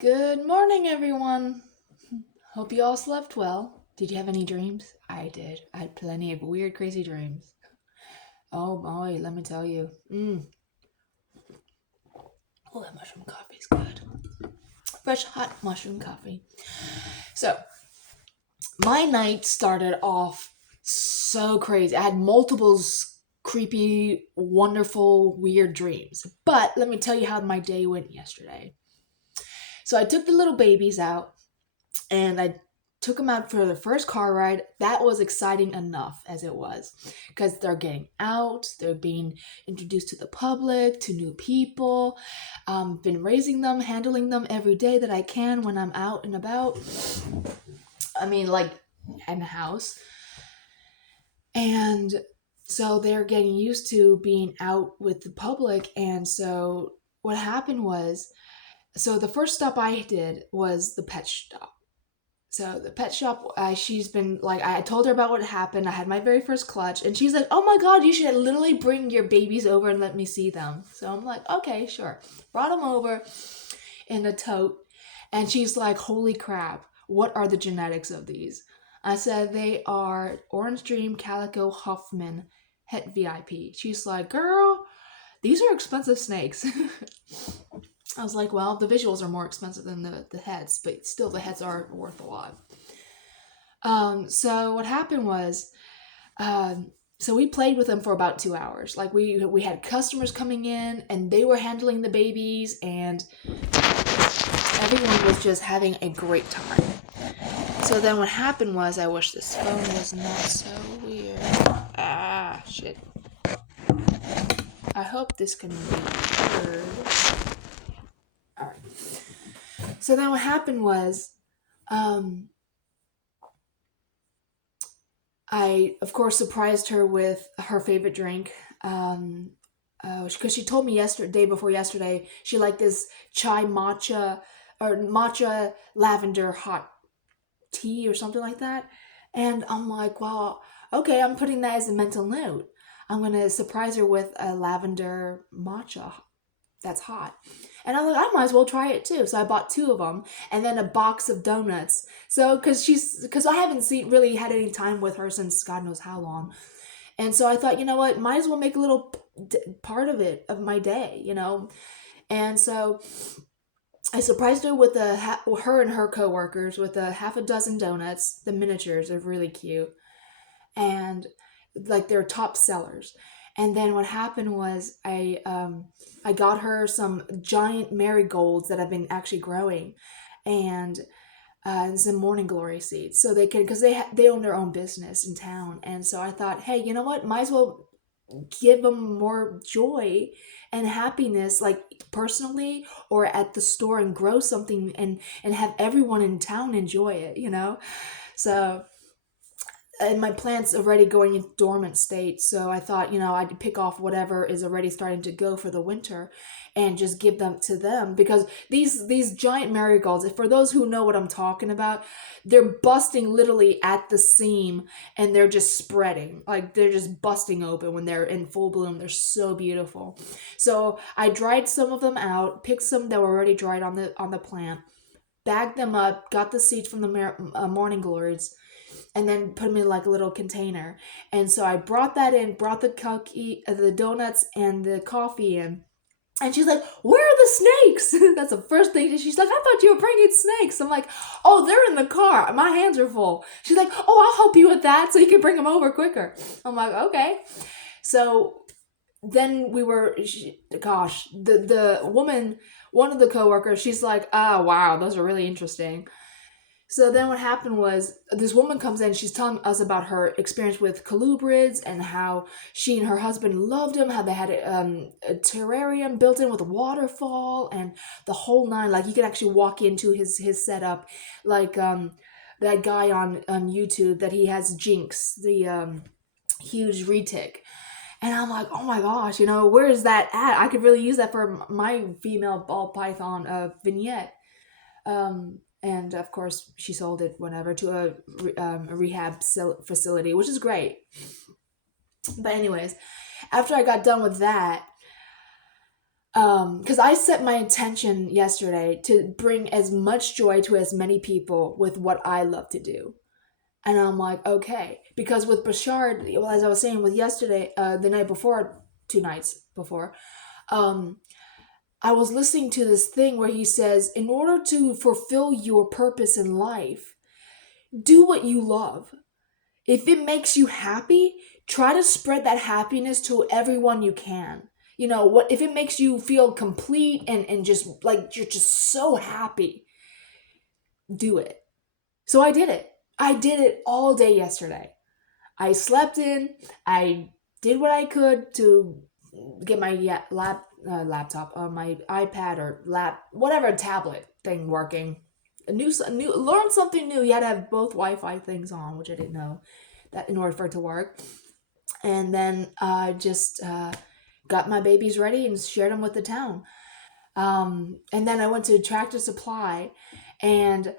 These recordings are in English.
Good morning, everyone. Hope you all slept well. Did you have any dreams? I did. I had plenty of weird, crazy dreams. Oh boy, let me tell you. Oh, that mushroom coffee is good. Fresh, hot mushroom coffee. So, my night started off so crazy. I had multiple creepy, wonderful, weird dreams. But let me tell you how my day went yesterday. So, I took the little babies out and I took them out for the first car ride. That was exciting enough as it was because they're getting out, they're being introduced to the public, to new people. Been raising them, handling them every day that I can when I'm out and about. I mean, like in the house. And so they're getting used to being out with the public. And so what happened was, so the first stop I did was the pet shop. So the pet shop, she's been like, I told her about what happened. I had my very first clutch, and she's like, "Oh my god, you should literally bring your babies over and let me see them." So I'm like, "Okay, sure." Brought them over in a tote, and she's like, "Holy crap, what are the genetics of these?" I said, "They are Orange Dream Calico Huffman Het VIP." She's like, "Girl, these are expensive snakes." I was like, well, the visuals are more expensive than the heads, but still the heads are worth a lot. So what happened was, so we played with them for about 2 hours. Like we had customers coming in, and they were handling the babies, and everyone was just having a great time. So then what happened was, I wish this phone was not so weird. Ah, shit. I hope this can be heard. All right. So then what happened was, um, I, of course, surprised her with her favorite drink. Because she told me yesterday, day before yesterday, she liked this chai matcha or matcha lavender hot tea or something like that. And I'm like, wow, okay, I'm putting that as a mental note. I'm gonna surprise her with a lavender matcha that's hot. And I'm like, I might as well try it too. So I bought two of them and then a box of donuts. So, because I haven't seen really had any time with her since God knows how long. And so I thought, you know what, might as well make a little part of it, of my day, you know? And so I surprised her with her and her coworkers with a half a dozen donuts. The miniatures are really cute. And like they're top sellers. And then what happened was I got her some giant marigolds that have been actually growing, and some morning glory seeds, so they can, because they own their own business in town. And so I thought, hey, you know what? Might as well give them more joy and happiness, like personally or at the store, and grow something and have everyone in town enjoy it. So and my plant's already going into dormant state, so I thought, I'd pick off whatever is already starting to go for the winter and just give them to them, because these giant marigolds, for those who know what I'm talking about, they're busting literally at the seam, and they're just spreading, like they're just busting open when they're in full bloom. They're so beautiful. So I dried some of them out, picked some that were already dried on the plant, bagged them up, got the seeds from the morning glories, and then put them in like a little container. And so I brought that in, brought the cookie, the donuts, and the coffee in. And she's like, "Where are the snakes?" That's the first thing. She's like, "I thought you were bringing snakes." I'm like, "Oh, they're in the car. My hands are full." She's like, "Oh, I'll help you with that so you can bring them over quicker." I'm like, "Okay." So then gosh, the woman, one of the coworkers, she's like, "Oh, wow, those are really interesting." So then what happened was, this woman comes in, she's telling us about her experience with colubrids and how she and her husband loved them, how they had a terrarium built in with a waterfall and the whole nine. Like you could actually walk into his setup, like that guy on YouTube that he has, Jinx, the huge retic. And I'm like, oh my gosh, where is that at? I could really use that for my female ball python vignette. And of course, she sold it whenever to a rehab facility, which is great. But anyways, after I got done with that, because I set my intention yesterday to bring as much joy to as many people with what I love to do. And I'm like, okay. Because with Bashard, well, as I was saying with yesterday, the night before, 2 nights before, um, I was listening to this thing where he says, in order to fulfill your purpose in life, do what you love. If it makes you happy, try to spread that happiness to everyone you can. What if it makes you feel complete and just like you're just so happy, do it. So I did it. I did it all day yesterday. I slept in. I did what I could to get my laptop, my iPad or whatever tablet thing working. Learn something new. You had to have both Wi-Fi things on, which I didn't know that in order for it to work. And then I just got my babies ready and shared them with the town. And then I went to Tractor Supply, and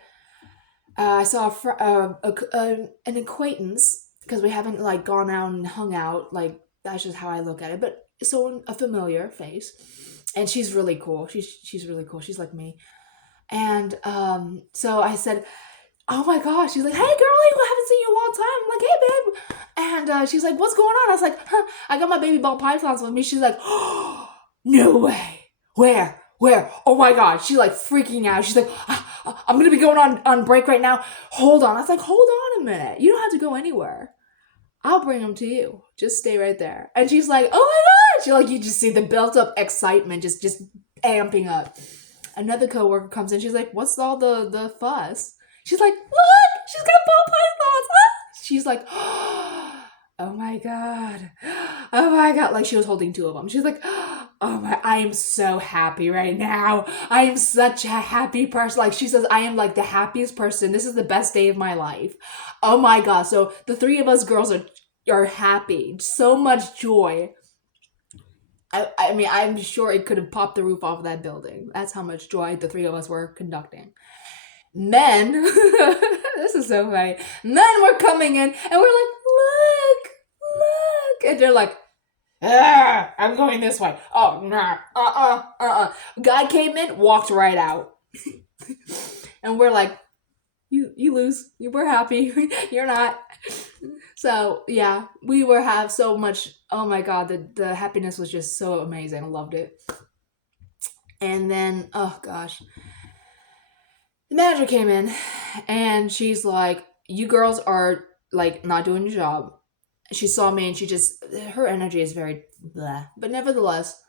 I saw an acquaintance because we haven't like gone out and hung out. Like that's just how I look at it. But so a familiar face, and she's really cool. She's really cool. She's like me. And so I said, "Oh my gosh!" She's like, "Hey, girlie, I haven't seen you in a long time." I'm like, "Hey, babe," and she's like, "What's going on?" I was like, "Huh, I got my baby ball pythons with me." She's like, "Oh, no way! Where? Where? Oh my god!" She's like freaking out. She's like, "I'm gonna be going on break right now. Hold on." I was like, "Hold on a minute. You don't have to go anywhere. I'll bring them to you. Just stay right there." And she's like, "Oh my god!" She like you just see the built up excitement just amping up. Another coworker comes in. She's like, "What's all the fuss?" She's like, "Look, she's got ball pythons." Ah! She's like, "Oh my god, oh my god!" Like she was holding two of them. She's like, "Oh my, I am so happy right now. I am such a happy person." Like she says, "I am like the happiest person. This is the best day of my life." Oh my god! So the three of us girls are happy. So much joy. I mean, I'm sure it could have popped the roof off of that building. That's how much joy the three of us were conducting. Men, this is so funny. Men were coming in, and we're like, look, look. And they're like, I'm going this way. Oh, nah, Guy came in, walked right out. And we're like, you lose. You were happy. You're not. So yeah, we were have so much. Oh my god, the happiness was just so amazing. I loved it. And then, oh gosh, the manager came in, and she's like, "You girls are like not doing your job." She saw me, and she just her energy is very blah. But nevertheless,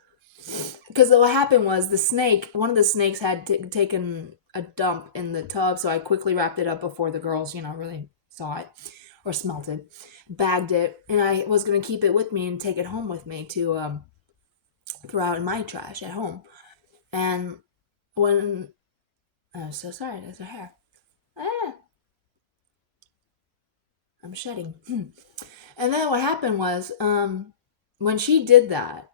because what happened was one of the snakes had taken a dump in the tub, so I quickly wrapped it up before the girls, really saw it or smelt it, bagged it, and I was gonna keep it with me and take it home with me to throw out in my trash at home. And when I'm so sorry, there's a hair. Ah, I'm shedding. And then what happened was, when she did that,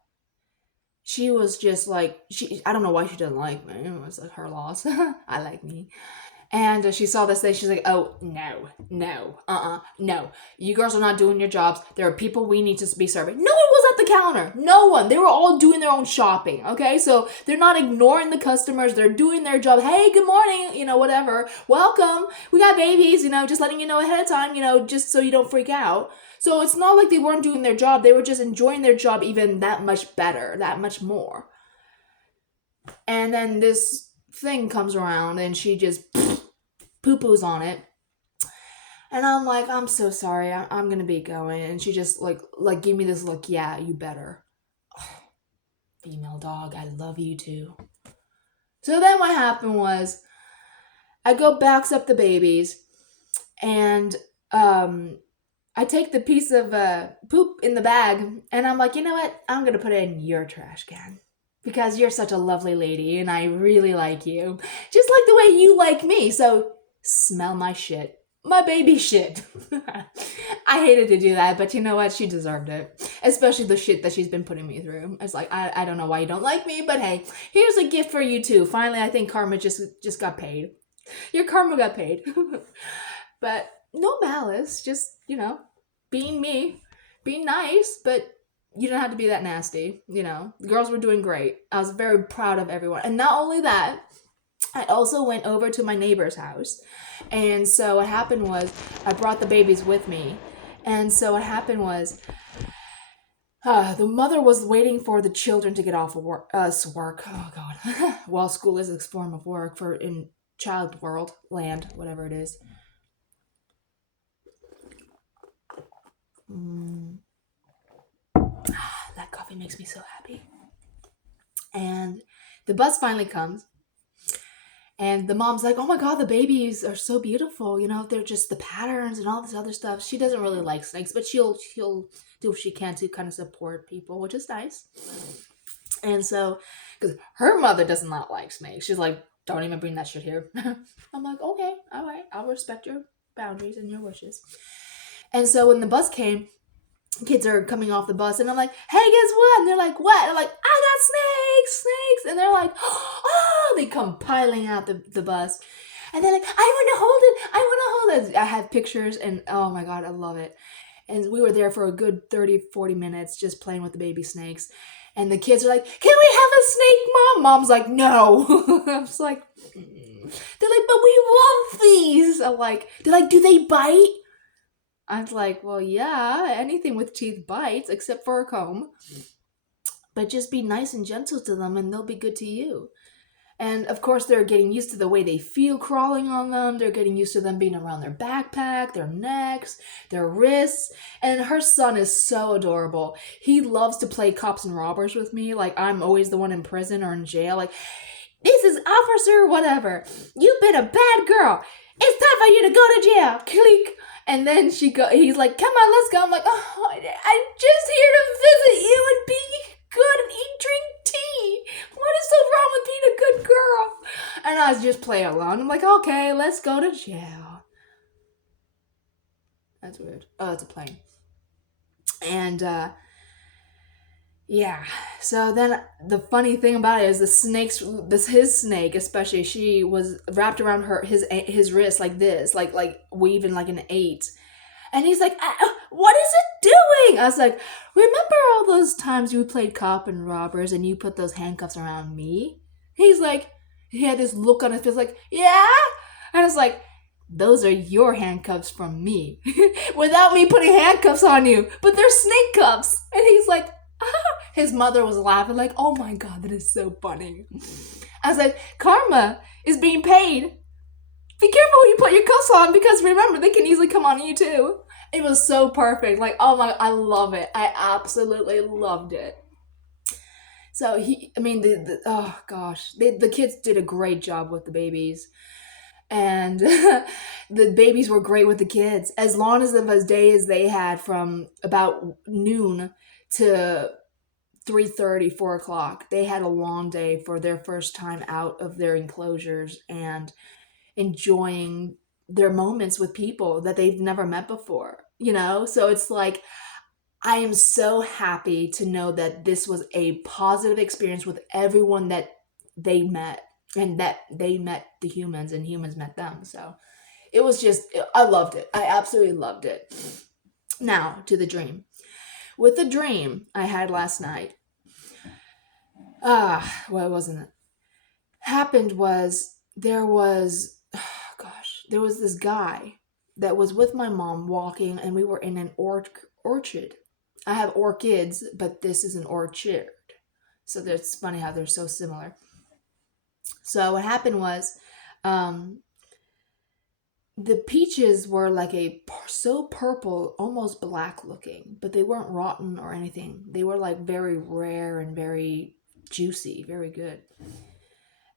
she was just like I don't know why she doesn't like me. It was like her loss. I like me. And she saw this thing. She's like, "Oh no, no, no! You girls are not doing your jobs. There are people we need to be serving." No one was at the counter. No one. They were all doing their own shopping. Okay, so they're not ignoring the customers. They're doing their job. "Hey, good morning. Whatever. Welcome. We got babies. Just letting you know ahead of time. Just so you don't freak out." So it's not like they weren't doing their job. They were just enjoying their job even that much better, that much more. And then this thing comes around, and she just poo-poos on it. And I'm like, "I'm so sorry. I'm gonna be going." And she just like gave me this look. "Yeah, you better." Female dog, I love you too. So then what happened was I go box up the babies, and I take the piece of poop in the bag, and I'm like, "You know what? I'm gonna put it in your trash can. Because you're such a lovely lady, and I really like you. Just like the way you like me. So smell my shit. My baby shit." I hated to do that, but you know what? She deserved it. Especially the shit that she's been putting me through. It's like, I don't know why you don't like me, but hey, here's a gift for you too. Finally, I think karma just got paid. Your karma got paid. But no malice, just, being me, being nice, but you don't have to be that nasty. The girls were doing great. I was very proud of everyone. And not only that, I also went over to my neighbor's house. And so what happened was I brought the babies with me. And so what happened was the mother was waiting for the children to get off of work. Oh God. Well, school is a form of work for in child world, land, whatever it is. Mm, that coffee makes me so happy. And the bus finally comes, and the mom's like, "Oh my God, the babies are so beautiful. They're just the patterns and all this other stuff." She doesn't really like snakes, but she'll do what she can to kind of support people, which is nice. And so, because her mother does not like snakes, she's like, "Don't even bring that shit here." I'm like, "Okay, all right, I'll respect your boundaries and your wishes." And so when the bus came, kids are coming off the bus, and I'm like, "Hey, guess what?" And they're like, "What?" They're like, "I got snakes. And they're like, "Oh," they come piling out the bus. And they're like, "I want to hold it. I want to hold it." I have pictures, and oh my God, I love it. And we were there for a good 30, 40 minutes just playing with the baby snakes. And the kids are like, "Can we have a snake, Mom?" Mom's like, "No." I was like, they're like, "But we love these." I'm like, they're like, "Do they bite?" I was like, "Well, yeah, anything with teeth bites except for a comb. But just be nice and gentle to them and they'll be good to you." And of course, they're getting used to the way they feel crawling on them. They're getting used to them being around their backpack, their necks, their wrists. And her son is so adorable. He loves to play cops and robbers with me. Like, I'm always the one in prison or in jail. Like, "This is officer whatever. You've been a bad girl. It's time for you to go to jail." Click. And then he's like, "Come on, let's go." I'm like, "Oh, I'm just here to visit you and be good and drink tea. What is so wrong with being a good girl?" And I was just playing along. I'm like, "Okay, let's go to jail." That's weird. Oh, it's a plane. And yeah. So then the funny thing about it is his snake especially, she was wrapped around his wrist like this, like weaving like an 8. And he's like, "What is it doing?" I was like, "Remember all those times you played cop and robbers and you put those handcuffs around me?" He's like, he had this look on his face like, "Yeah?" And I was like, "Those are your handcuffs from me." Without me putting handcuffs on you, but they're snake cuffs. And he's like, "Ah." His mother was laughing like, "Oh my God, that is so funny." I was like, "Karma is being paid. Be careful when you put your cuffs on, because remember, they can easily come on you too." It was so perfect. Like, oh my, I love it. I absolutely loved it. So oh gosh, the kids did a great job with the babies. And the babies were great with the kids. As long as of a day as they had from about noon to 3:30, 4 o'clock, they had a long day for their first time out of their enclosures and enjoying their moments with people that they've never met before. So it's like, I am so happy to know that this was a positive experience with everyone that they met, and that they met the humans and humans met them. So it was just, I loved it. I absolutely loved it. Now to the dream. With the dream I had last night, what wasn't it? Happened was there was this guy that was with my mom walking, and we were in an orchard. I have orchids, but this is an orchard. So it's funny how they're so similar. So what happened was, um, the peaches were like so purple, almost black looking, but they weren't rotten or anything. They were like very rare and very juicy, very good.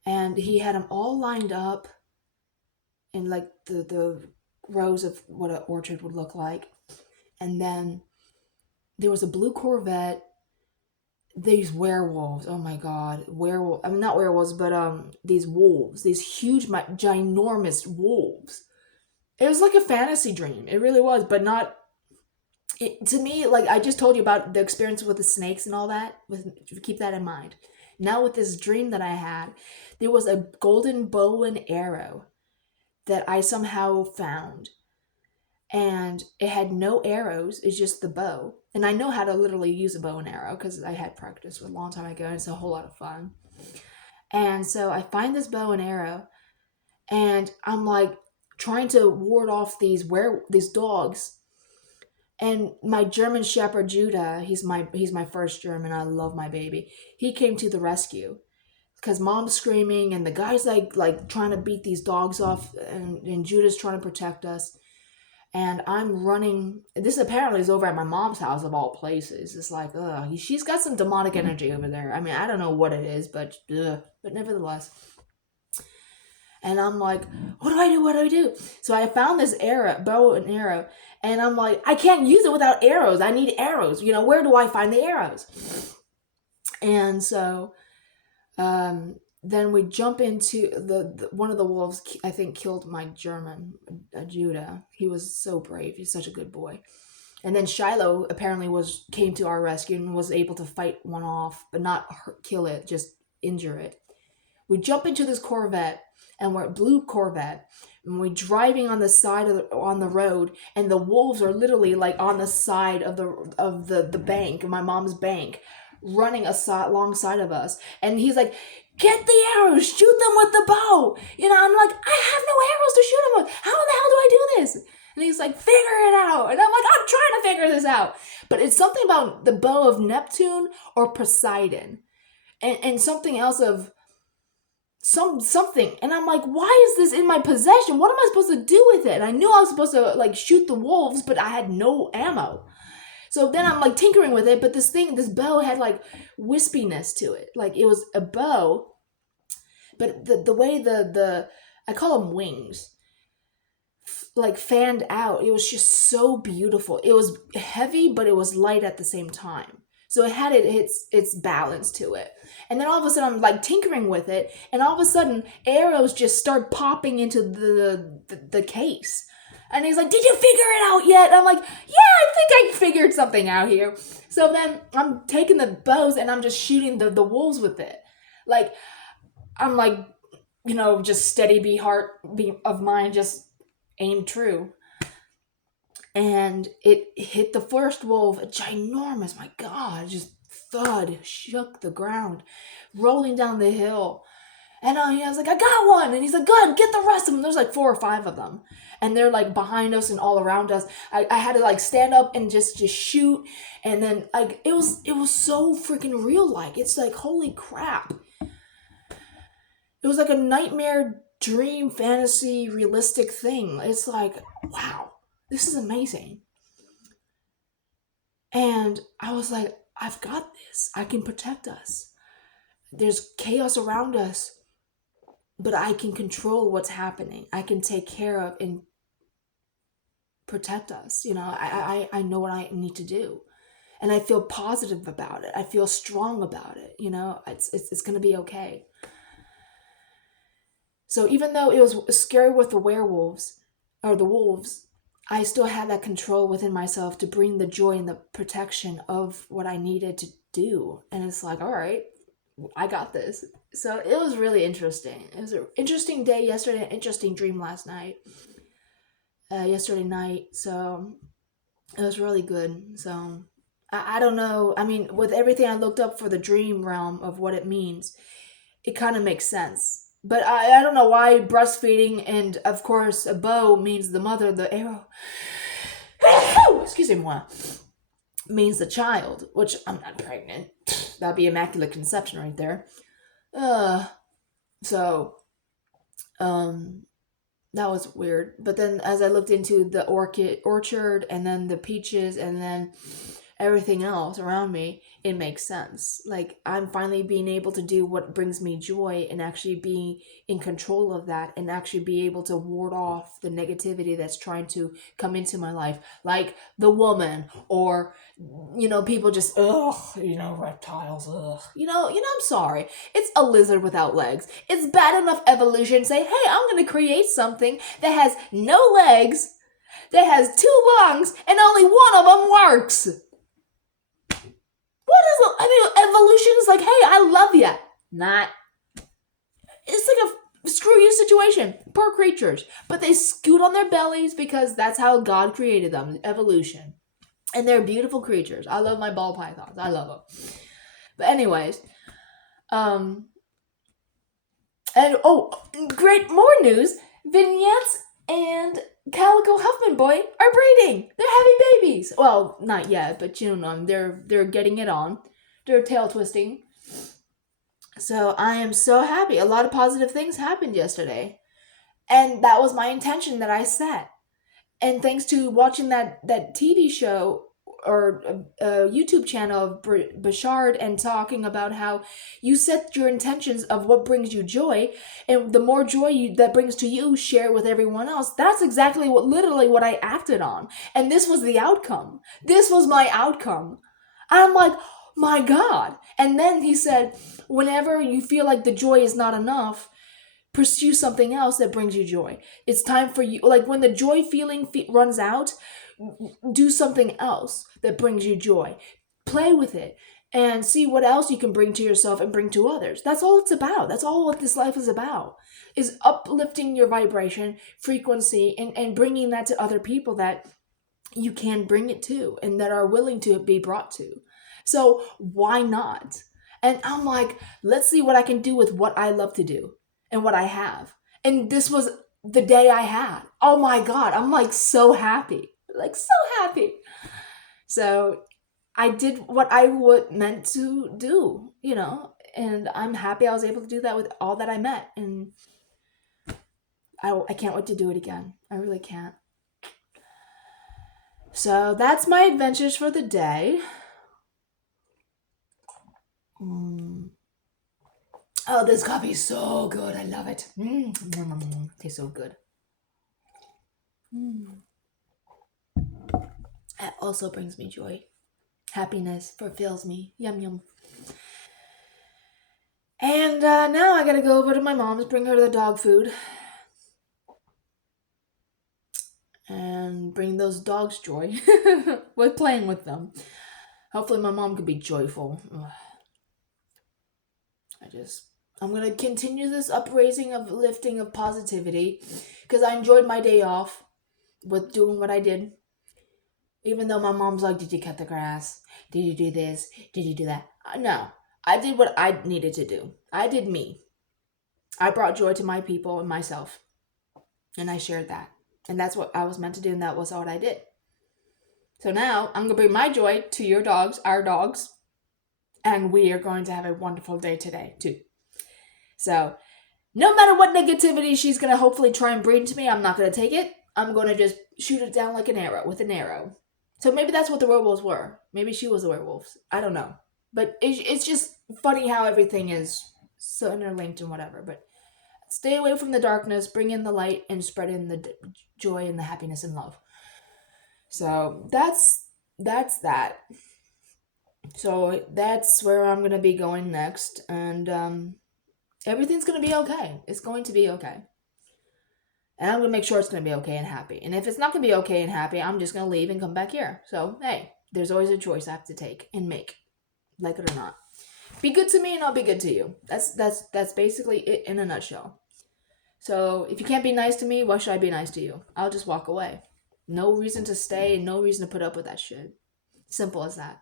And he had them all lined up in like the rows of what an orchard would look like. And then there was a blue Corvette. These werewolves, oh my God, werewolf, I mean, not werewolves, but these wolves, these huge ginormous wolves. It was like a fantasy dream, it really was. But not to me. Like, I just told you about the experience with the snakes and all that. Keep that in mind. Now with this dream that I had, there was a golden bow and arrow that I somehow found, and it had no arrows. It's just the bow. And I know how to literally use a bow and arrow because I had practice a long time ago, and it's a whole lot of fun. And so I find this bow and arrow, and I'm like trying to ward off these dogs. And my German Shepherd Judah, he's my first German. I love my baby. He came to the rescue because mom's screaming and the guy's like trying to beat these dogs off, and Judah's trying to protect us. And I'm running. This apparently is over at my mom's house of all places. It's like, ugh, she's got some demonic energy over there. I mean, I don't know what it is, but ugh, but nevertheless. And I'm like, what do I do? What do I do? So I found this bow and arrow, and I'm like, I can't use it without arrows. I need arrows. Where do I find the arrows? And so then we jump into the one of the wolves. I think killed my German Judah. He was so brave. He's such a good boy. And then Shiloh apparently came to our rescue and was able to fight one off, but not kill it, just injure it. We jump into this Corvette, and we're blue Corvette, and we're driving on the side on the road, and the wolves are literally like on the side of the bank, my mom's bank, running alongside of us. And he's like, get the arrows, shoot them with the bow. I'm like, I have no arrows to shoot them with. How in the hell do I do this? And he's like, figure it out. And I'm like, I'm trying to figure this out. But it's something about the bow of Neptune or Poseidon, and something else of something. And I'm like, why is this in my possession? What am I supposed to do with it? And I knew I was supposed to like shoot the wolves, but I had no ammo. So then I'm like tinkering with it, but this bow had like wispiness to it. Like it was a bow, but the way the I call them wings, like fanned out, it was just so beautiful. It was heavy, but it was light at the same time. So it had its balance to it. And then all of a sudden I'm like tinkering with it, and all of a sudden arrows just start popping into the case. And he's like, did you figure it out yet? And I'm like, yeah, I think I figured something out here. So then I'm taking the bows and I'm just shooting the wolves with it. Like, I'm like, just steady heart of mine, just aim true. And it hit the first wolf, ginormous, my God, just thud, shook the ground, rolling down the hill. And I was like, I got one. And he's like, good, get the rest of them. There's like 4 or 5 of them. And they're like behind us and all around us. I had to like stand up and just shoot. And then like, it was so freaking real. Like, it's like, holy crap. It was like a nightmare, dream, fantasy, realistic thing. It's like, wow, this is amazing. And I was like, I've got this. I can protect us. There's chaos around us, but I can control what's happening. I can take care of and protect us. I know what I need to do. And I feel positive about it. I feel strong about it. It's going to be okay. So even though it was scary with the werewolves or the wolves, I still had that control within myself to bring the joy and the protection of what I needed to do. And it's like, all right, I got this. So it was really interesting. It was an interesting day yesterday, an interesting dream last night. Yesterday night. So it was really good. So I don't know. I mean, with everything I looked up for the dream realm of what it means, it kind of makes sense. But I don't know why breastfeeding and, of course, a bow means the mother, the arrow. Excuse me, moi. Means the child, which I'm not pregnant. That'd be immaculate conception right there. So, that was weird. But then as I looked into the orchard and then the peaches and then everything else around me, it makes sense. Like, I'm finally being able to do what brings me joy and actually be in control of that and actually be able to ward off the negativity that's trying to come into my life, like the woman or people just reptiles, I'm sorry, it's a lizard without legs. It's bad enough evolution say, hey, I'm gonna create something that has no legs, that has 2 lungs, and only one of them works. What is it? I mean, evolution is like, hey, I love you. Not. It's like a screw you situation. Poor creatures. But they scoot on their bellies because that's how God created them. Evolution. And they're beautiful creatures. I love my ball pythons. I love them. But anyways, um, and oh, great more news! Vignettes and Calico Huffman Boy are breeding. They're having babies. Well, not yet, but you know, they're getting it on. They're tail twisting. So I am so happy. A lot of positive things happened yesterday, and that was my intention that I set. And thanks to watching that TV show or YouTube channel of Bashard and talking about how you set your intentions of what brings you joy, and the more joy that brings to you, share with everyone else. That's exactly literally what I acted on, and this was the outcome. This was my outcome. I'm like, my God. And then he said, whenever you feel like the joy is not enough, pursue something else that brings you joy. It's time for you, like when the joy feeling runs out, do something else that brings you joy. Play with it and see what else you can bring to yourself and bring to others. That's all it's about. That's all what this life is about, is uplifting your vibration frequency and bringing that to other people that you can bring it to and that are willing to be brought to. So why not? And I'm like, let's see what I can do with what I love to do and what I have. And this was the day I had. Oh my God, I'm like so happy. Like so happy. So I did what I would meant to do, you know, and I'm happy I was able to do that with all that I met. And I can't wait to do it again. I really can't. So that's my adventures for the day. Mm. Oh, this coffee is so good. I love it. Tastes so good. Mm. It also brings me joy. Happiness fulfills me. Yum, yum. And now I gotta go over to my mom's, bring her the dog food. And bring those dogs joy with playing with them. Hopefully my mom could be joyful. I'm gonna continue this upraising of lifting of positivity because I enjoyed my day off with doing what I did. Even though my mom's like, did you cut the grass? Did you do this? Did you do that? No, I did what I needed to do. I did me. I brought joy to my people and myself, and I shared that. And that's what I was meant to do, and that was what I did. So now I'm gonna bring my joy to your dogs, our dogs, and we are going to have a wonderful day today too. So no matter what negativity she's gonna hopefully try and breed into me, I'm not gonna take it. I'm gonna just shoot it down like an arrow with an arrow. So maybe that's what the werewolves were. Maybe she was the werewolves. I don't know. But it's just funny how everything is so interlinked and whatever. But stay away from the darkness, bring in the light, and spread in the joy and the happiness and love. So that's that. So that's where I'm gonna be going next, and everything's gonna be okay. It's going to be okay. And I'm gonna make sure it's gonna be okay and happy. And if it's not gonna be okay and happy, I'm just gonna leave and come back here. So hey, there's always a choice I have to take and make, like it or not. Be good to me and I'll be good to you. That's basically it in a nutshell. So if you can't be nice to me, why should I be nice to you? I'll just walk away. No reason to stay and no reason to put up with that shit. Simple as that.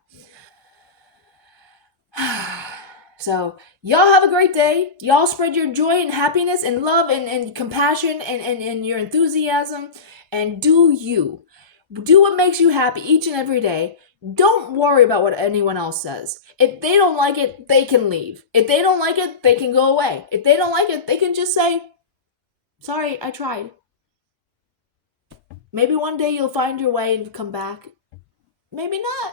So y'all have a great day. Y'all spread your joy and happiness and love and compassion and your enthusiasm, and do you. Do what makes you happy each and every day. Don't worry about what anyone else says. If they don't like it, they can leave. If they don't like it, they can go away. If they don't like it, they can just say, sorry, I tried. Maybe one day you'll find your way and come back. Maybe not.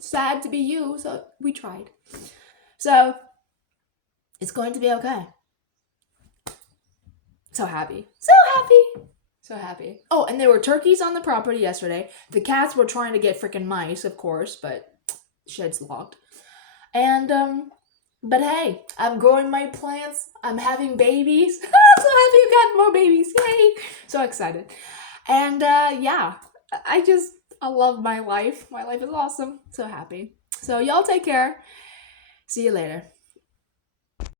Sad to be you, so we tried. So, it's going to be okay. So happy. So happy. So happy. Oh, and there were turkeys on the property yesterday. The cats were trying to get freaking mice, of course, but shed's locked. And, but hey, I'm growing my plants. I'm having babies. I'm so happy you got more babies. Yay. So excited. And, yeah, I love my life. My life is awesome. So happy. So y'all take care. See you later.